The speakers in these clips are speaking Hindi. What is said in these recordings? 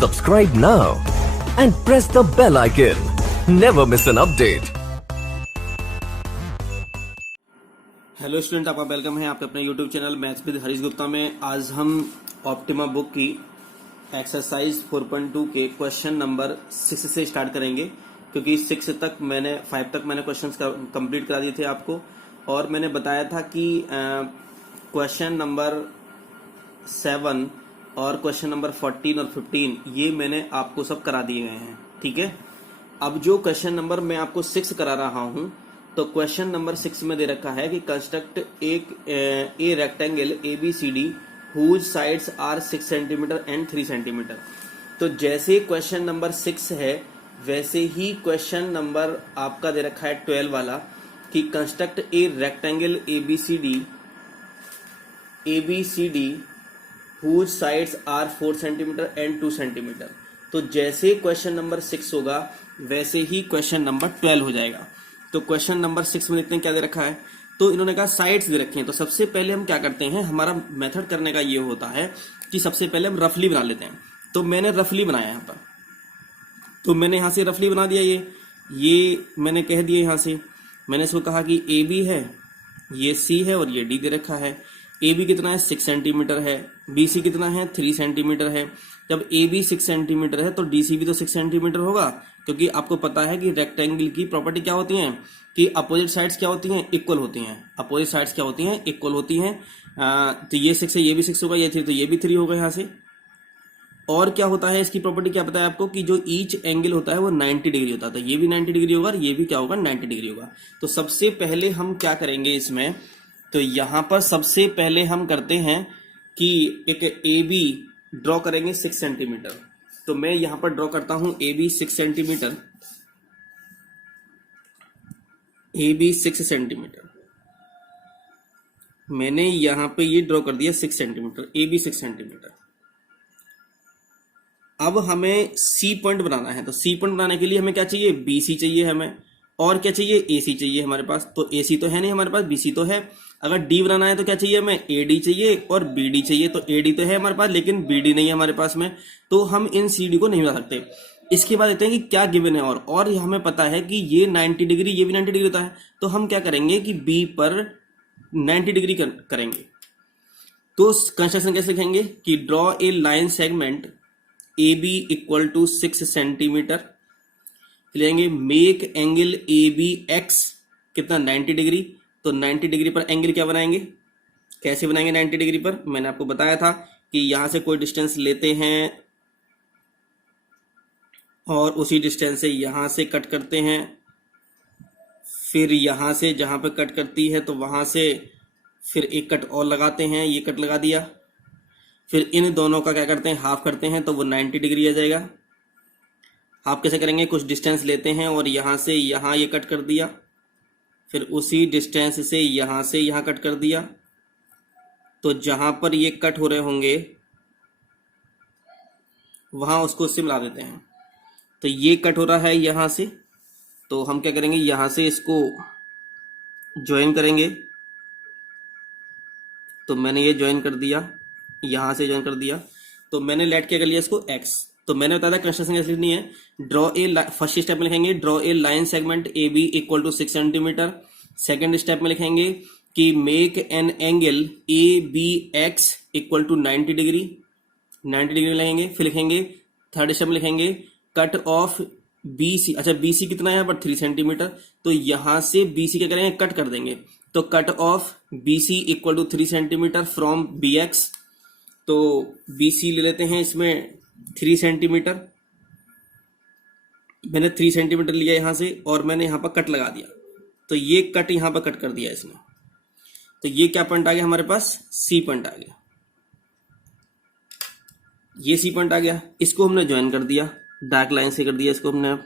Subscribe now and press the bell icon. Never miss an update. Hello student, आपका वेलकम है आपके अपने YouTube channel maths with Harish Gupta में। आज हम ऑप्टिमा बुक की एक्सरसाइज 4.2 के क्वेश्चन नंबर 6 से स्टार्ट करेंगे, क्योंकि 5 तक मैंने क्वेश्चंस कंप्लीट करा दिए थे आपको, और मैंने बताया था कि क्वेश्चन नंबर 7 और क्वेश्चन नंबर 14 और 15 ये मैंने आपको सब करा दिए गए हैं। ठीक है, अब जो क्वेश्चन नंबर मैं आपको 6 करा रहा हूं, तो क्वेश्चन नंबर 6 में दे रखा है कि construct a rectangle ABCD whose sides are 6 centimetre and 3 centimetre. तो जैसे क्वेश्चन नंबर 6 है वैसे ही क्वेश्चन नंबर आपका दे रखा है 12 वाला कि construct a rectangle ABCD whose sides are 4 centimetre and 2 centimetre. तो जैसे क्वेश्चन नंबर 6 होगा वैसे ही क्वेश्चन नंबर 12 हो जाएगा। तो क्वेश्चन नंबर 6 में देखते हैं क्या दे रखा है। तो इन्होंने कहा साइड्स दे रखी हैं, तो सबसे पहले हम क्या करते हैं, हमारा मेथड करने का ये होता है कि सबसे पहले हम रफली बना लेते हैं। तो मैंने रफली बनाया यहाँ पर, तो मैंने यहाँ से रफली बना दिया। ये मैंने कह दिया, यहाँ से मैंने इसको कहा कि AB है, ये C है और ये D दे रखा है। AB कितना है, 6 सेंटीमीटर है। BC कितना है, 3 सेंटीमीटर है। जब AB 6 सेंटीमीटर है तो DC भी तो 6 सेंटीमीटर होगा, क्योंकि आपको पता है कि रेक्टेंगल की प्रॉपर्टी क्या होती है कि अपोजिट साइड्स क्या होती हैं, इक्वल होती हैं। अपोजिट साइड्स क्या होती हैं, इक्वल होती हैं। तो ये 6 है, ये भी 6 होगा, ये 3 तो ये भी 3 होगा यहाँ से। और क्या होता है, इसकी प्रॉपर्टी क्या पता है आपको कि जो ईच एंगल होता है वो 90 डिग्री होता है। तो ये भी 90 डिग्री होगा और ये भी क्या होगा, 90 डिग्री होगा। तो सबसे पहले हम क्या करेंगे इसमें, तो यहां पर सबसे पहले हम करते हैं कि एक AB ड्रॉ करेंगे 6 सेंटीमीटर। तो मैं यहां पर ड्रॉ करता हूं AB 6 सेंटीमीटर, AB 6 सेंटीमीटर। मैंने यहां पे ये ड्रॉ कर दिया 6 सेंटीमीटर, AB 6 सेंटीमीटर। अब हमें C पॉइंट बनाना है, तो C पॉइंट बनाने के लिए हमें क्या चाहिए, BC चाहिए हमें, और क्या चाहिए, AC चाहिए हमारे पास। तो AC तो है नहीं हमारे पास, BC तो है। अगर D बनाना है तो क्या चाहिए हमें, AD चाहिए और BD चाहिए। तो AD तो है हमारे पास लेकिन BD नहीं है हमारे पास में, तो हम इन CD को नहीं बना सकते। इसके बाद देखते हैं कि क्या गिवन है, और हमें पता है कि ये 90 डिग्री, ये भी 90 डिग्री होता है। तो हम क्या करेंगे कि B पर 90 डिग्री करेंगे। तो कंस्ट्रक्शन कैसे लिखेंगे कि draw a line segment AB equal to 6 centimetre, लेंगे मेक एंगल ABX कितना, 90 डिग्री। तो 90 डिग्री पर एंगल क्या बनाएंगे, कैसे बनाएंगे 90 डिग्री पर, मैंने आपको बताया था कि यहां से कोई डिस्टेंस लेते हैं और उसी डिस्टेंस से यहां से कट करते हैं, फिर यहां से जहां पे कट करती है तो वहां से फिर एक कट और लगाते हैं, ये कट लगा दिया। फिर इन दोनों का क्या करते हैं, हाफ करते हैं, तो वो 90 डिग्री आ जाएगा। हाफ कैसे करेंगे, कुछ डिस्टेंस लेते हैं और यहां से यहां ये कट कर दिया, फिर उसी डिस्टेंस से यहां कट कर दिया। तो जहां पर ये कट हो रहे होंगे वहां उसको उससे मिला देते हैं। तो ये कट हो रहा है यहां से, तो हम क्या करेंगे, यहां से इसको ज्वाइन करेंगे। तो मैंने ये ज्वाइन कर दिया, यहां से ज्वाइन कर दिया। तो मैंने लेट क्या कर लिया इसको X। तो मैंने बताया था कंस्ट्रक्शन कैसे लिखनी है, ड्रॉ ए, फर्स्ट स्टेप में लिखेंगे draw a line segment AB equal to 6 centimetre. Second step में लिखेंगे कि make an angle ABX equal to 90 degree, 90 degree लिखेंगे। फिर लिखेंगे थर्ड स्टेप में लिखेंगे कट ऑफ BC। अच्छा, BC कितना है यहाँ पर, 3 सेंटीमीटर। तो यहां से BC क्या करेंगे, कट कर देंगे। तो cut off BC equal to 3 centimetre from BX। तो BC ले लेते हैं इसमें 3 सेंटीमीटर। मैंने 3 सेंटीमीटर लिया यहां से और मैंने यहां पर कट लगा दिया। तो ये कट यहां पर कट कर दिया इसने। तो ये क्या पॉइंट आ गया हमारे पास, C पॉइंट आ गया। ये C पॉइंट आ गया, इसको हमने ज्वाइन कर दिया, डार्क लाइन से कर दिया इसको हमने,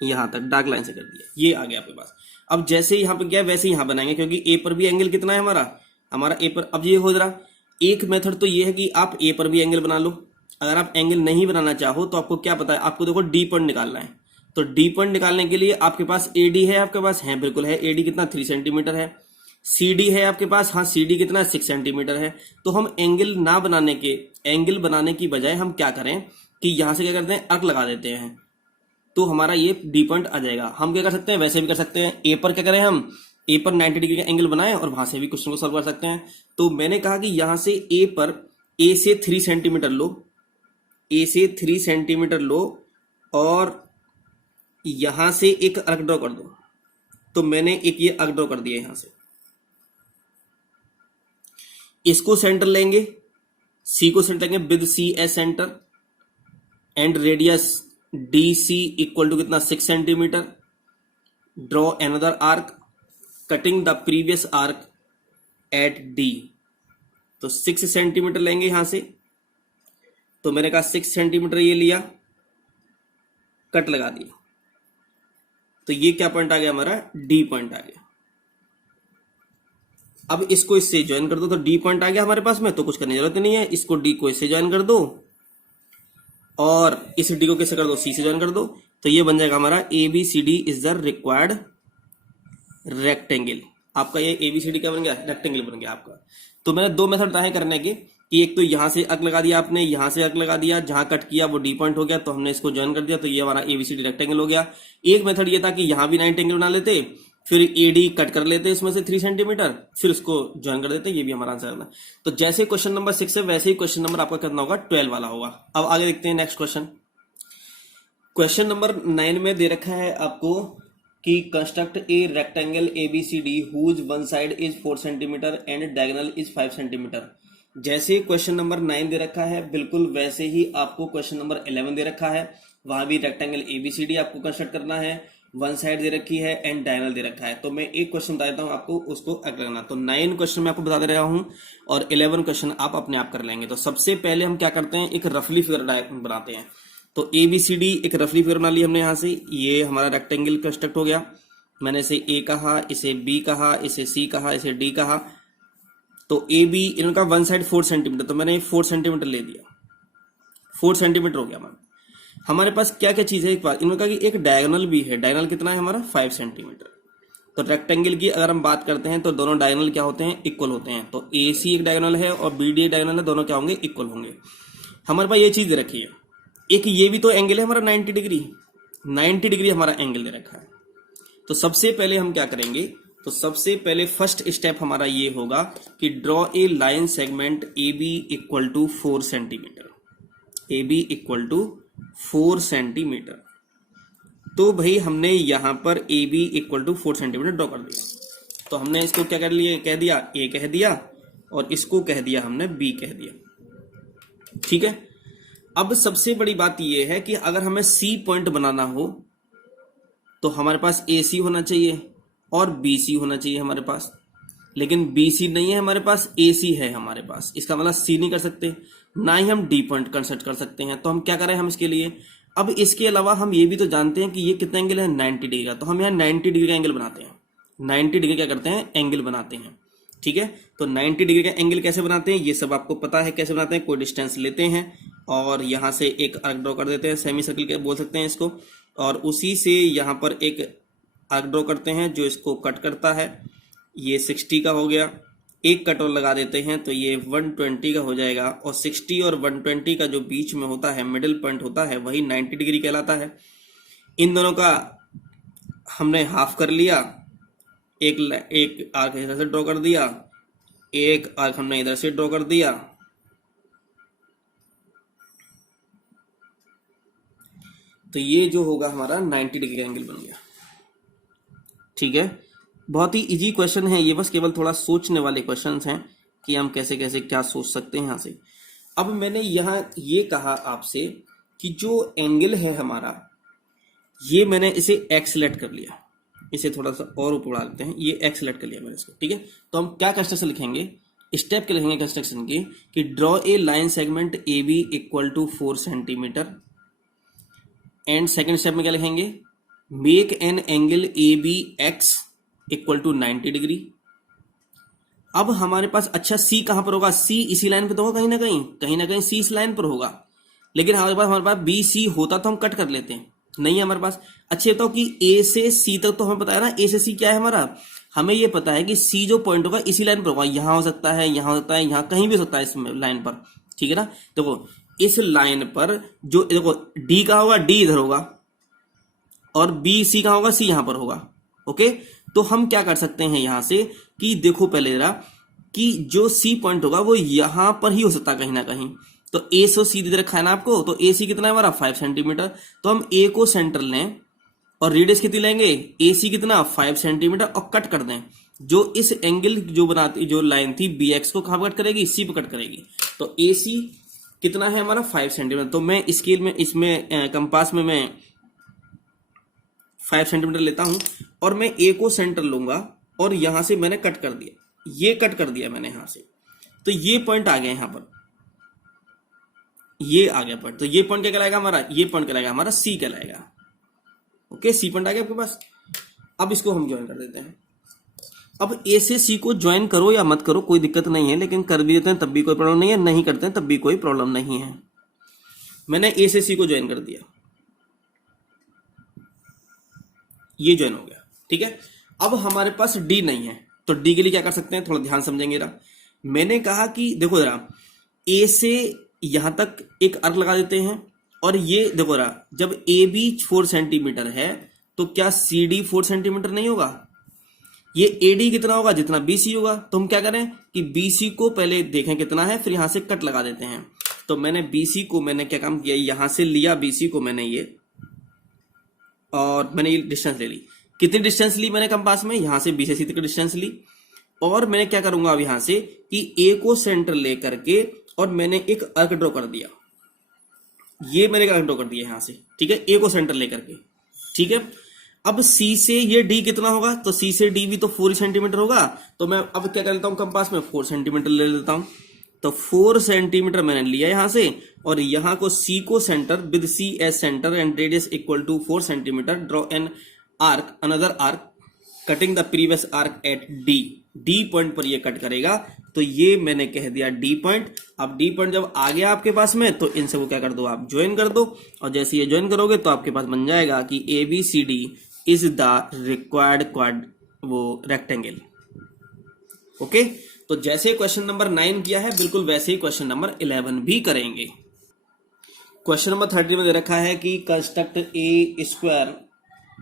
यहां तक डार्क लाइन से कर दिया, ये आ गया आपके पास। अब जैसे यहां पर गया वैसे यहां बनाएंगे, क्योंकि A पर भी एंगल कितना है हमारा A पर। अब ये हो रहा, एक मेथड तो ये है कि आप A पर भी एंगल बना लो। अगर आप एंगल नहीं बनाना चाहो तो आपको क्या पता है, आपको देखो D पॉइंट निकालना है। तो D पॉइंट निकालने के लिए आपके पास AD है, आपके पास है, बिल्कुल है। AD कितना, 3 सेंटीमीटर है। CD है आपके पास, हाँ CD कितना है 6 सेंटीमीटर है। तो हम एंगल बनाने की बजाय हम क्या करें कि यहां से क्या करते हैं, अर्क लगा देते हैं, तो हमारा ये डी पॉइंट आ जाएगा। हम क्या कर सकते हैं, वैसे भी कर सकते हैं, ए पर क्या करें, हम ए पर 90 डिग्री का एंगल बनाएं और वहां से भी क्वेश्चन को सॉल्व कर सकते हैं। तो मैंने कहा कि यहां से ए से 3 सेंटीमीटर लो, ए से 3 सेंटीमीटर लो और यहां से एक अर्क ड्रॉ कर दो। तो मैंने एक ये अर्क ड्रॉ कर दिया यहां से, इसको सेंटर लेंगे, सी को सेंटर लेंगे with C as centre and radius D C equal to कितना 6 centimetre. Draw another arc cutting the previous arc at D. तो 6 सेंटीमीटर लेंगे यहां से, तो मैंने कहा 6 सेंटीमीटर ये लिया, कट लगा दिया, तो ये क्या पॉइंट आ गया हमारा, डी पॉइंट आ गया। अब इसको इससे ज्वाइन कर दो, तो डी पॉइंट आ गया हमारे पास में, तो कुछ करने की जरूरत नहीं है। इसको डी को इससे ज्वाइन कर दो और इस डी को किससे कर दो, सी से ज्वाइन कर दो, तो ये बन जाएगा हमारा ABCD is the required rectangle. आपका ये ABCD क्या बन गया, रेक्टेंगल बन गया आपका। तो मैंने दो मेथड बताए करने के, कि एक तो यहां से अर्क लगा दिया आपने, यहां से अर्क लगा दिया, जहां कट किया वो डी पॉइंट हो गया, तो हमने इसको ज्वाइन कर दिया, तो ये हमारा ABCD रेक्टेंगल हो गया। एक मेथड ये था कि यहां भी 90 एंगल बना लेते, फिर AD कट कर लेते इसमें से 3 सेंटीमीटर, फिर उसको ज्वाइन कर देते, ये भी हमारा आंसर है। तो जैसे क्वेश्चन नंबर 6 है वैसे ही क्वेश्चन नंबर आपका कितना होगा, 12 वाला होगा। अब आगे देखते हैं नेक्स्ट क्वेश्चन। क्वेश्चन नंबर 9 में दे रखा है आपको कि construct a rectangle ABCD whose one side is 4 centimetre and diagonal is 5 centimetre. जैसे क्वेश्चन नंबर 9 दे रखा है बिल्कुल वैसे ही आपको क्वेश्चन नंबर 11 दे रखा है, वहां भी रेक्टेंगल ABCD आपको कंस्ट्रक्ट करना है, वन साइड दे रखी है एंड डायगोनल दे रखा है। तो मैं एक क्वेश्चन बता देता हूं आपको, उसको करना। तो 9 क्वेश्चन मैं आपको बता दे रहा हूं और 11 क्वेश्चन आप अपने आप कर लेंगे। तो सबसे पहले हम क्या करते हैं, एक रफली फिगर बनाते हैं। तो ABCD एक रफली फिगर बना ली हमने यहां से, ये हमारा रेक्टेंगल कंस्ट्रक्ट हो गया। मैंने इसे A कहा, इसे B कहा, इसे C कहा, इसे D कहा। तो AB इनका वन साइड 4 सेंटीमीटर, तो मैंने 4 सेंटीमीटर ले दिया, 4 सेंटीमीटर हो गया हमारे पास क्या क्या चीज है। एक बात इन्होंने कहा कि एक डायगोनल भी है, डायगोनल कितना है हमारा 5 सेंटीमीटर। तो रेक्टेंगल की अगर हम बात करते हैं तो दोनों डायगोनल क्या होते हैं, इक्वल होते हैं। तो AC एक डायगोनल है और BD एक डायगोनल है, दोनों क्या होंगे, इक्वल होंगे। हमारे पास ये चीज दे रखी है, एक ये भी तो एंगल है हमारा 90 डिग्री, 90 डिग्री हमारा एंगल दे रखा है। तो सबसे पहले हम क्या करेंगे, तो सबसे पहले फर्स्ट स्टेप हमारा ये होगा कि draw a line segment AB equal to 4 centimetre, AB equal to 4 centimetre. तो भाई हमने यहां पर AB equal to 4 centimetre draw कर दिया। तो हमने इसको क्या कर लिया, कह दिया A कह दिया और इसको कह दिया हमने B कह दिया, ठीक है। अब सबसे बड़ी बात यह है कि अगर हमें C पॉइंट बनाना हो तो हमारे पास AC होना चाहिए और BC होना चाहिए हमारे पास, लेकिन BC नहीं है हमारे पास, AC है हमारे पास। इसका मतलब C नहीं कर सकते, ना ही हम D पॉइंट कंसिडर कर सकते हैं। तो हम क्या करें हम इसके लिए, अब इसके अलावा हम ये भी तो जानते हैं कि ये कितना एंगल है 90 डिग्री का। तो हम यहाँ 90 डिग्री का एंगल बनाते हैं, 90 डिग्री क्या करते हैं, एंगल बनाते हैं, ठीक है। तो 90 डिग्री का एंगल कैसे बनाते हैं ये सब आपको पता है कैसे बनाते हैं। कोई डिस्टेंस लेते हैं और यहाँ से एक आर्क ड्रॉ कर देते हैं, सेमी सर्किल के बोल सकते हैं इसको, और उसी से यहाँ पर एक आर्क ड्रॉ करते हैं जो इसको कट करता है। ये 60 का हो गया, एक कट और लगा देते हैं तो ये 120 का हो जाएगा। और 60 और 120 का जो बीच में होता है, मिडिल पॉइंट होता है, वही 90 डिग्री कहलाता है। इन दोनों का हमने हाफ कर लिया, एक आर्क इधर से ड्रॉ कर दिया, एक आर्क हमने इधर से ड्रॉ कर दिया। तो ये जो होगा हमारा 90 डिग्री का एंगल बन गया, ठीक है। बहुत ही इजी क्वेश्चन है ये, बस केवल थोड़ा सोचने वाले क्वेश्चंस हैं कि हम कैसे कैसे क्या सोच सकते हैं यहाँ से। अब मैंने यहाँ ये कहा आपसे कि जो एंगल है हमारा, ये मैंने इसे एक्स सेलेक्ट कर लिया, इसे थोड़ा सा और ऊपर बढ़ा लेते हैं, ये एक्स सेलेक्ट कर लिया मैंने इसको, ठीक है। तो हम क्या कंस्ट्रक्शन लिखेंगे, स्टेप के लिखेंगे कंस्ट्रक्शन के, कि draw a line segment AB equal to 4 centimetre. And second step में क्या लिखेंगे, make an angle ABX equal to 90 degree. अब हमारे पास अच्छा C कहां पर होगा, C इसी लाइन पे तो होगा, कहीं ना कहीं C इस लाइन पर होगा। लेकिन हमारे पास BC होता तो हम कट कर लेते हैं, नहीं है हमारे पास। अच्छे बताओ कि A से C तक तो हमें पता है ना, A से C क्या है हमारा, हमें ये पता है कि सी जो पॉइंट होगा इसी लाइन पर होगा, यहां हो सकता है, यहां हो सकता है, यहां कहीं भी हो सकता है इस लाइन पर, ठीक है ना। देखो इस लाइन पर जो देखो डी कहाँ होगा, डी इधर होगा, और बी सी कहाँ होगा, सी यहां पर होगा। ओके, तो हम क्या कर सकते हैं यहां से कि देखो पहले जरा कि जो सी पॉइंट होगा वो यहां पर ही हो सकता है कहीं ना कहीं। तो ए से सी दे रखा है ना आपको, तो ए सी कितना है हमारा 5 सेंटीमीटर। तो हम ए को सेंटर लें और रेडियस कितनी लेंगे, ए सी कितना 5 सेंटीमीटर, और कट कर दें। जो इस एंगल जो बनाती जो लाइन थी बी एक्स को कहां पर कट करेगी, सी पर कट करेगी। तो ए सी कितना है हमारा 5 सेंटीमीटर। तो मैं स्केल में इसमें कंपास में मैं 5 सेंटीमीटर लेता हूं और मैं ए को सेंटर लूंगा और यहां से मैंने कट कर दिया, ये कट कर दिया मैंने यहां से। तो ये पॉइंट आ गया यहां पर, ये आ गया पॉइंट। तो ये पॉइंट क्या कहलाएगा हमारा, ये पॉइंट कहलाएगा हमारा सी कहलाएगा। ओके, सी पॉइंट आ गया आपके पास। अब इसको हम ज्वाइन कर देते हैं। अब ए से सी को ज्वाइन करो या मत करो कोई दिक्कत नहीं है, लेकिन कर भी देते हैं तब भी कोई प्रॉब्लम नहीं है, नहीं करते हैं तब भी कोई प्रॉब्लम नहीं है। मैंने ए से सी को ज्वाइन कर दिया, ये ज्वाइन हो गया, ठीक है। अब हमारे पास डी नहीं है, तो डी के लिए क्या कर सकते हैं, थोड़ा ध्यान समझेंगे जरा। मैंने कहा कि देखो जरा ए से यहां तक एक अर्क लगा देते हैं, और ये देखो जरा जब ए बी 4 सेंटीमीटर है तो क्या सी डी 4 सेंटीमीटर नहीं होगा, ये ए डी कितना होगा जितना बी सी होगा। तो हम क्या करें कि बी सी को पहले देखें कितना है, फिर यहां से कट लगा देते हैं। तो मैंने बी सी को मैंने क्या काम किया, यहां से लिया बी सी को मैंने ये, और मैंने ये डिस्टेंस ले ली। कितनी डिस्टेंस ली मैंने कंपास में, यहां से बी से सी तक डिस्टेंस ली। और मैंने क्या करूंगा अब यहां से कि ए को सेंटर लेकर के और मैंने एक अर्क ड्रॉ कर दिया, ये मैंने अर्क ड्रॉ कर दिया यहां से, ठीक है, ए को सेंटर लेकर के, ठीक है। अब सी से ये डी कितना होगा, तो सी से डी भी तो 4 सेंटीमीटर होगा। तो मैं अब क्या कर लेता हूं कंपास में 4 सेंटीमीटर ले लेता हूं। तो 4 सेंटीमीटर मैंने लिया यहां से, और यहां को सी को centre with C as centre and radius equal to 4 centimetre, draw an arc, another arc cutting the previous arc at D. D point पर ये कट करेगा, तो ये मैंने कह दिया डी पॉइंट। अब डी पॉइंट जब आ गया आपके पास में, तो इनसे वो क्या कर दो, आप ज्वाइन कर दो। और जैसे ये ज्वाइन करोगे तो आपके पास बन जाएगा कि A B C D is the required quad वो रेक्टेंगल। ओके, तो जैसे क्वेश्चन नंबर 9 किया है बिल्कुल वैसे ही क्वेश्चन नंबर 11 भी करेंगे। क्वेश्चन नंबर 30 में दे रखा है कि construct a square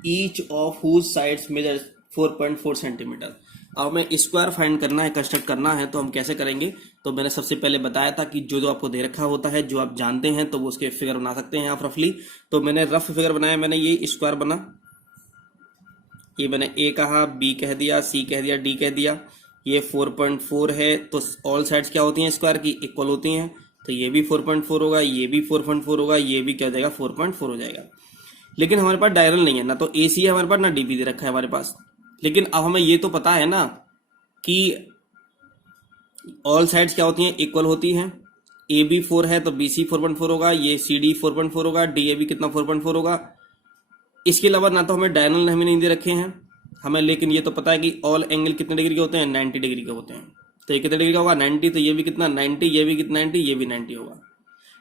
each of whose sides measure 4.4 centimetre. अब हमें स्क्वायर फाइंड करना है, कंस्ट्रक्ट करना है, तो हम कैसे करेंगे। तो मैंने सबसे पहले बताया था कि जो जो आपको दे रखा होता है, जो आप जानते हैं, तो वो उसके फिगर बना सकते हैं आप रफली। तो मैंने रफ फिगर बनाया, मैंने ये स्क्वायर बना, ये मैंने ए कहा, बी कह दिया, सी कह दिया, डी कह दिया। ये 4.4 है, तो ऑल साइड्स क्या होती हैं स्क्वायर की, इक्वल होती हैं। तो ये भी 4.4 होगा, ये भी 4.4 होगा, ये भी क्या हो जाएगा 4.4 हो जाएगा। लेकिन हमारे पास डायगोनल नहीं है, ना तो ए सी है हमारे पास, ना डी बी दे रखा है हमारे पास। लेकिन अब हमें ये तो पता है ना कि ऑल साइड्स क्या होती हैं, इक्वल होती हैं। ए बी 4 है तो बी सी 4.4 होगा, ये सी डी 4.4 होगा, डी ए बी कितना 4.4 होगा। इसके अलावा ना तो हमें डायगोनल हमें नहीं दे रखे हैं हमें, लेकिन ये तो पता है कि ऑल एंगल कितने डिग्री के होते हैं, 90 डिग्री के होते हैं। तो ये कितने डिग्री का होगा 90, तो ये भी कितना 90, ये भी कितना 90, ये भी 90 होगा।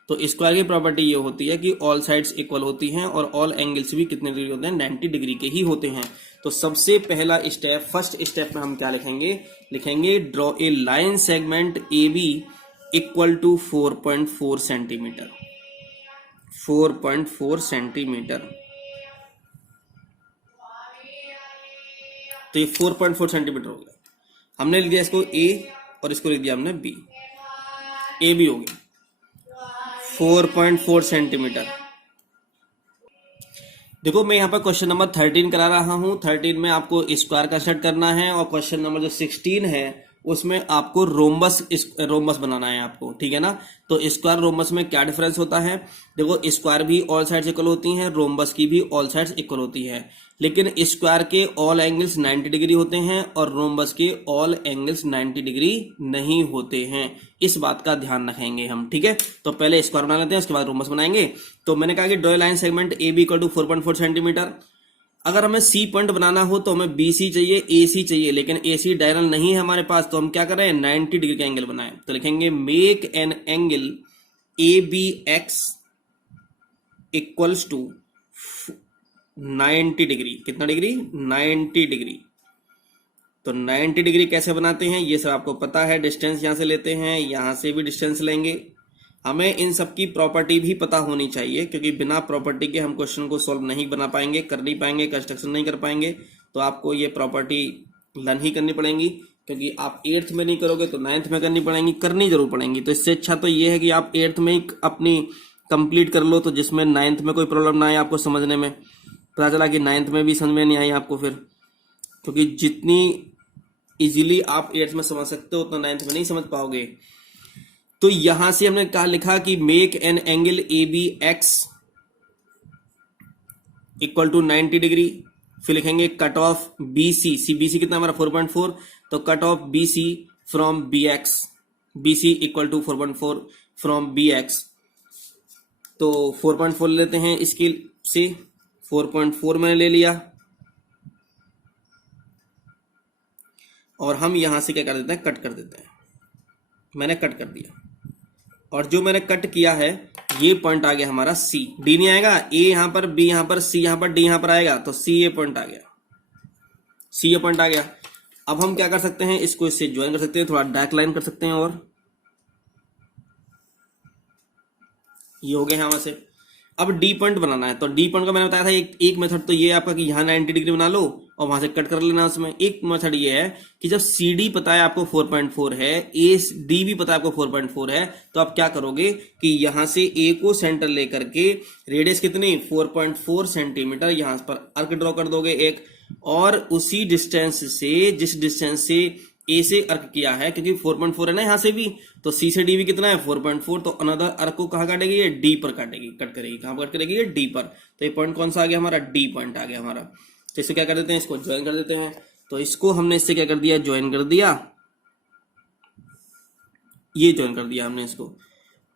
तो स्क्वायर की प्रॉपर्टी ये होती है कि ऑल साइड्स इक्वल होती हैं और ऑल एंगल्स भी कितने डिग्री होते हैं, 90 डिग्री के ही होते हैं। तो सबसे पहला स्टेप, फर्स्ट स्टेप में हम क्या लिखेंगे, लिखेंगे draw a line segment A B equal to 4.4 centimetre, 4.4 centimetre. तो ये 4.4 सेंटीमीटर हो गया। हमने लिख दिया इसको ए और इसको लिख दिया हमने बी, ए बी हो गया 4.4 सेंटीमीटर। देखो मैं यहाँ पर क्वेश्चन नंबर 13 करा रहा हूँ। 13 में आपको स्क्वायर कंस्ट्रक्ट करना है, और क्वेश्चन नंबर जो 16 है उसमें आपको रोम्बस बनाना है आपको, ठीक है ना। तो स्क्वायर रोम्बस में क्या डिफरेंस होता है, देखो स्क्वायर भी ऑल साइड्स इक्वल होती हैं, रोम्बस की भी ऑल साइड्स इक्वल होती है, लेकिन स्क्वायर के ऑल एंगल्स 90 डिग्री होते हैं और रोम्बस के ऑल एंगल्स 90 डिग्री नहीं होते हैं। इस बात का ध्यान रखेंगे हम, ठीक है। तो पहले स्क्वायर बना लेते हैं, उसके बाद रोम्बस बनाएंगे। तो मैंने कहा कि draw line segment A B equal to 4.4 centimetre. अगर हमें सी पॉइंट बनाना हो तो हमें बी सी चाहिए, ए सी चाहिए, लेकिन ए सी डायगोनल नहीं है हमारे पास, तो हम क्या करें 90 डिग्री का एंगल बनाएं। तो लिखेंगे make an angle A B X equals to 90 degree, कितना डिग्री 90 डिग्री, तो 90 डिग्री कैसे बनाते हैं ये सब आपको पता है। डिस्टेंस यहाँ से लेते हैं, यहाँ से भी डिस्टेंस लेंगे। हमें इन सब की प्रॉपर्टी भी पता होनी चाहिए, क्योंकि बिना प्रॉपर्टी के हम क्वेश्चन को सॉल्व नहीं बना पाएंगे, कर नहीं पाएंगे, कंस्ट्रक्शन नहीं कर पाएंगे। तो आपको ये प्रॉपर्टी लर्न ही करनी पड़ेंगी, क्योंकि आप 8th में नहीं करोगे तो 9th में करनी पड़ेंगी, करनी जरूर पड़ेंगी। तो इससे अच्छा तो ये है कि आप 8th में ही अपनी कंप्लीट कर लो, तो जिसमें 9th में कोई प्रॉब्लम ना आए आपको समझने में। पता चला कि 9th में भी समझ में नहीं आई आपको फिर, क्योंकि जितनी इजीली आप 8th में समझ सकते हो उतना 9th में नहीं समझ पाओगे। तो यहां से हमने कहा लिखा कि make an angle A B X equal to 90 degree. फिर लिखेंगे cut off B C, C B C कितना हमारा 4.4, तो cut off B C from B X, B C equal to 4.4 from B X. तो 4.4 लेते हैं इसकी से, 4.4 मैंने ले लिया, और हम यहां से क्या कर देते हैं, कट कर देते हैं। मैंने कट कर दिया, और जो मैंने कट किया है ये पॉइंट आ गया हमारा सी। डी नहीं आएगा, ए यहां पर, बी यहां पर, सी यहां पर, डी यहां पर आएगा, तो सी ये पॉइंट आ गया, सी ये पॉइंट आ गया। अब हम क्या कर सकते हैं, इसको इससे ज्वाइन कर सकते हैं, थोड़ा डार्क लाइन कर सकते हैं, और ये हो गया यहां से। अब डी पॉइंट बनाना है, तो डी पॉइंट का मैंने बताया था एक मेथड तो ये आपका कि यहाँ 90 डिग्री बना लो और वहां से कट कर लेना उसमें। एक मेथड ये है कि जब सी डी पता है आपको 4.4 है, ए डी भी पता है आपको 4.4 है, तो आप क्या करोगे कि यहां से ए को सेंटर लेकर के रेडियस कितनी 4.4 सेंटीमीटर यहां पर अर्क ड्रॉ कर दोगे एक, और उसी डिस्टेंस से, जिस डिस्टेंस से ए से अर्क किया है, क्योंकि 4.4 है ना यहां से भी, तो सी से डी भी कितना है 4.4, तो अनदर अर्क को कहां काटेगी, ये डी पर काटेगी, कट करेगी, कहां पर कट करेगी, ये डी पर। तो ये पॉइंट कौन सा आ गया हमारा, डी पॉइंट आ गया हमारा। तो इससे क्या कर देते हैं, इसको ज्वाइन कर देते हैं। तो इसको हमने इससे क्या कर दिया, ज्वाइन कर दिया, ये ज्वाइन कर दिया हमने इसको,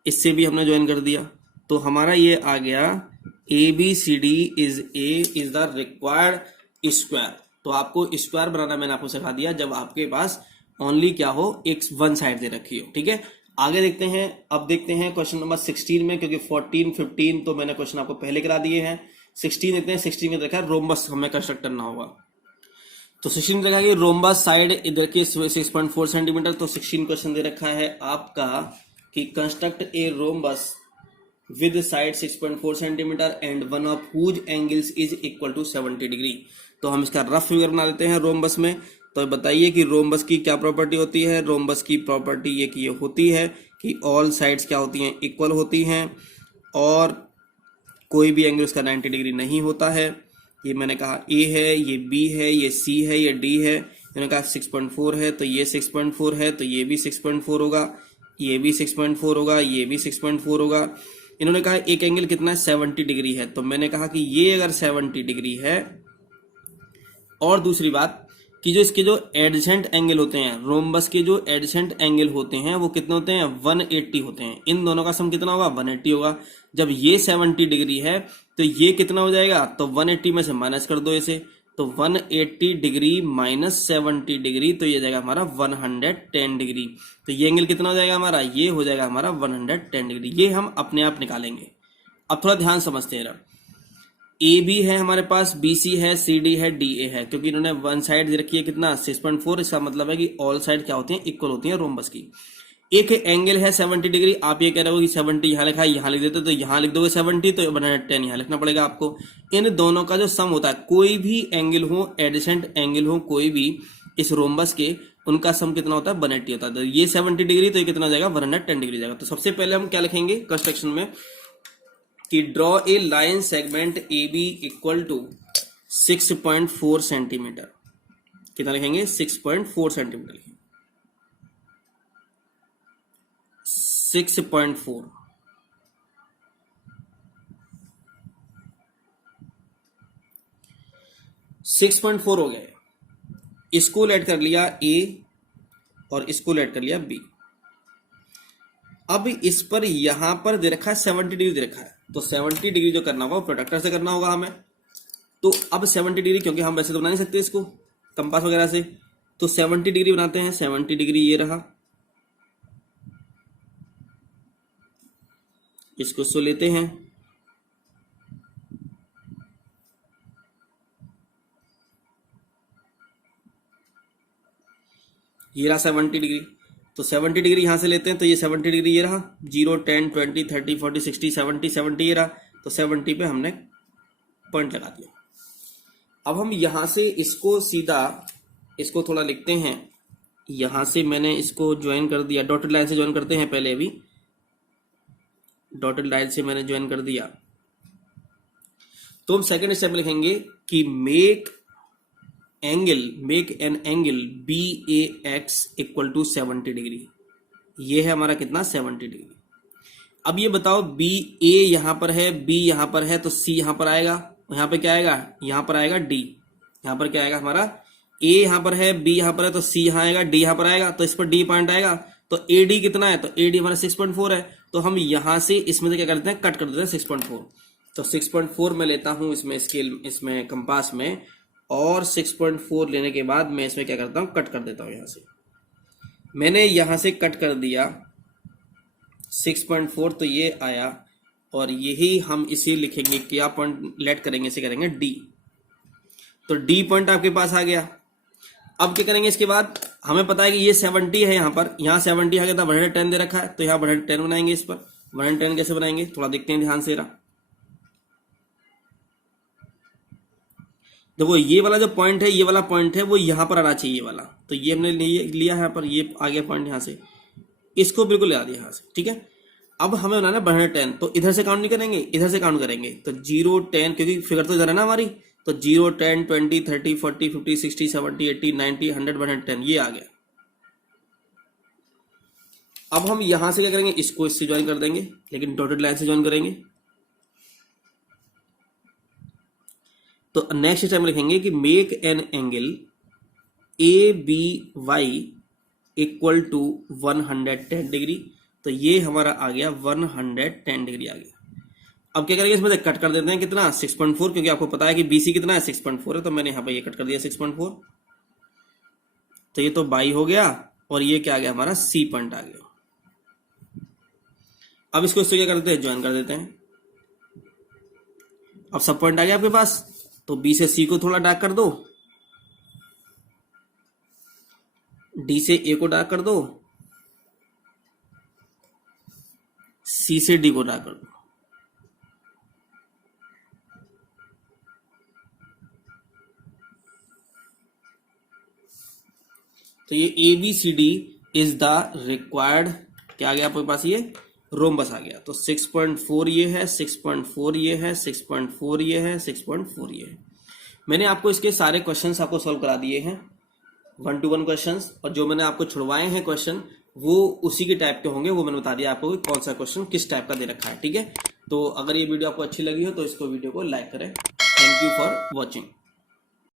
इससे भी हमने ज्वाइन कर दिया। तो हमारा ये आ गया A B C D is the required square. तो आपको स्क्वायर बनाना मैंने आपको सिखा दिया जब आपके पास ओनली क्या हो, एक वन साइड दे रखी हो, ठीक है। आगे देखते हैं, अब देखते हैं क्वेश्चन नंबर 16 में, क्योंकि 14 15 तो मैंने क्वेश्चन आपको पहले करा दिए हैं। 16 देखते हैं, 16 में देखा है रोम्बस हमें कंस्ट्रक्ट करना होगा। तो 16 देखा कि रोम्बस साइड इधर की 6.4 सेंटीमीटर। तो 16 क्वेश्चन दे रखा है आपका कि construct a rhombus with side 6.4 centimetre and one of whose angles is equal to 70 degree. तो हम इसका रफ फिगर बना लेते हैं रोम्बस में। तो बताइए कि रोम्बस की क्या प्रॉपर्टी होती है। रोम्बस की प्रॉपर्टी ये कि ये होती है कि ऑल साइड्स क्या होती हैं, इक्वल होती हैं, और कोई भी एंगल उसका 90 डिग्री नहीं होता है। ये मैंने कहा ए है, ये बी है, ये सी है, ये डी है। मैंने कहा 6.4 है, तो ये 6.4 है, तो ये भी 6.4 होगा, ये भी 6.4 होगा, ये भी 6.4 होगा। इन्होंने कहा एक एंगल कितना है 70 डिग्री है, तो मैंने कहा कि ये अगर 70 डिग्री है, और दूसरी बात कि जो इसके जो एडजेंट एंगल होते हैं, रोम्बस के जो एडजेंट एंगल होते हैं वो कितने होते हैं 180 होते हैं। इन दोनों का सम कितना होगा 180 होगा। जब ये 70 डिग्री है तो ये कितना हो जाएगा, तो 180 में से माइनस कर दो इसे, तो 180 डिग्री माइनस 70 डिग्री, तो ये जाएगा हमारा 110 डिग्री। तो ये एंगल कितना हो जाएगा हमारा, ये हो जाएगा हमारा 110 डिग्री। ये हम अपने आप निकालेंगे। अब थोड़ा ध्यान समझते हैं। ए बी है हमारे पास, बी सी है, सी डी है, डी ए है, क्योंकि इन्होंने वन साइड दे रखी है कितना 6.4। इसका मतलब है कि ऑल साइड क्या होती हैं, इक्वल होती हैं रोम्बस की। एक एंगल है 70 डिग्री, आप ये कह रहे हो कि 70 यहाँ लिखा है, यहाँ लिख देते तो यहाँ लिख दोगे 70, तो 110 यहाँ लिखना पड़ेगा आपको। इन दोनों का जो सम होता है, कोई भी एंगल हो, एडजेंट एंगल हो कोई भी इस रोम्बस के, उनका सम कितना होता है 180 होता है। तो ये 70 डिग्री, तो ये कितना जाएगा 110 डिग्री जाएगा। तो सबसे पहले हम क्या लिखेंगे कंस्ट्रक्शन में कि draw a line segment A B equal to 6.4 centimetre. कितना लिखेंगे 6.4 सेंटीमीटर लिखेंगे, 6.4। हो गए। इसको ऐड कर लिया ए और इसको ऐड कर लिया बी। अब इस पर यहां पर दे रखा है 70 डिग्री दे रखा है, तो 70 डिग्री जो करना होगा प्रोडक्टर से करना होगा हमें। तो अब 70 डिग्री, क्योंकि हम वैसे तो बना नहीं सकते इसको कंपास वगैरह से, तो 70 डिग्री बनाते हैं। 70 डिग्री ये रहा, इसको सो लेते हैं। ये रहा 70 डिग्री, तो 70 डिग्री यहाँ से लेते हैं, तो ये 70 डिग्री ये रहा, 0 10 20 30 40 60 70 70 ये रहा, तो 70 पे हमने पॉइंट लगा दिया। अब हम यहाँ से इसको सीधा, इसको थोड़ा लिखते हैं, यहाँ से मैंने इसको ज्वाइन कर दिया, डॉटेड लाइन से ज्वाइन करते हैं पहले, अभी डॉटेड लाइन से मैंने ज्वाइन कर दिया। तो हम सेकंड स्टेप में लिखेंगे कि make an angle BAX equal to 70 degree. ये है हमारा कितना, 70 डिग्री। अब ये बताओ BA यहां पर है, B यहां पर है, तो C यहां पर आएगा, यहां पे क्या आएगा, यहां पर आएगा D, यहां पर क्या आएगा हमारा, A यहां पर है, B यहां पर है, तो C यहां आएगा, D यहां पर आएगा, तो इस पर D पॉइंट आएगा। तो AD कितना है, तो AD हमारा 6.4 है, तो हम यहां से इसमें से क्या करते हैं, कट कर देते हैं 6.4। तो 6.4 में लेता हूं इसमें स्केल, इसमें कंपास में, और 6.4 लेने के बाद मैं इसमें क्या करता हूं, कट कर देता हूं। यहां से मैंने यहां से कट कर दिया 6.4, तो ये आया, और यही हम इसे लिखेंगे, क्या पॉइंट लेट करेंगे, इसे करेंगे D। तो D पॉइंट आपके पास आ गया। अब क्या करेंगे, इसके बाद हमें पता है कि ये 70 है, यहाँ पर, यहाँ 70 आ गया था, 110 दे रखा है, तो यहाँ 110 बनाएंगे। इस पर 110 कैसे बनाएंगे, थोड़ा देखते हैं ध्यान से। रहा देखो, ये वाला जो पॉइंट है, ये वाला पॉइंट है, वो यहाँ पर आना चाहिए, ये वाला, तो ये हमने लिया यहाँ पर, ये आ गया पॉइंट यहाँ से, इसको बिल्कुल ले आ दिया यहाँ से, ठीक है। अब हमें बनाना है 110, तो इधर से काउंट नहीं करेंगे, इधर से काउंट करेंगे। तो 0 10, क्योंकि फिगर तो इधर है ना हमारी, तो 0 10 20 30 40 50 60 70 80 90 100 110 ये आ गया। अब हम यहां से क्या करेंगे, इसको इससे ज्वाइन कर देंगे, लेकिन डॉटेड लाइन से ज्वाइन करेंगे। तो नेक्स्ट स्टेप में लिखेंगे कि make an angle ABY equal to 110 degree. तो ये हमारा आ गया 110 डिग्री आ गया। अब क्या करेंगे, इसमें से कट कर देते हैं कितना, 6.4, क्योंकि आपको पता है कि BC कितना है, 6.4 है, तो मैंने यहाँ पे ये कट कर दिया 6.4। तो ये तो बाई हो गया, और ये क्या आ गया हमारा, C पॉइंट आ गया। अब इसको इससे क्या करते हैं, ज्वाइन कर देते हैं। अब सब पॉइंट आ गया आपके पास, तो B से C को थोड़ा डार्क कर दो, D से A को डार्क कर दो, C से D को डार्क कर दो। तो ये ABCD इज द रिक्वायर्ड, क्या आ गया आपके पास, ये रोम्बस आ गया। तो 6.4 ये है, 6.4 ये है, 6.4 ये है, 6.4 ये है। मैंने आपको इसके सारे क्वेश्चंस आपको सॉल्व करा दिए हैं, 1 to 1 क्वेश्चंस, और जो मैंने आपको छुड़वाए हैं क्वेश्चन वो उसी के टाइप के होंगे, वो मैंने बता दिया आपको कि कौन सा क्वेश्चन किस टाइप का दे रखा है, ठीक है। तो अगर ये वीडियो आपको अच्छी लगी हो तो इसको वीडियो को लाइक करें। Thank you for watching.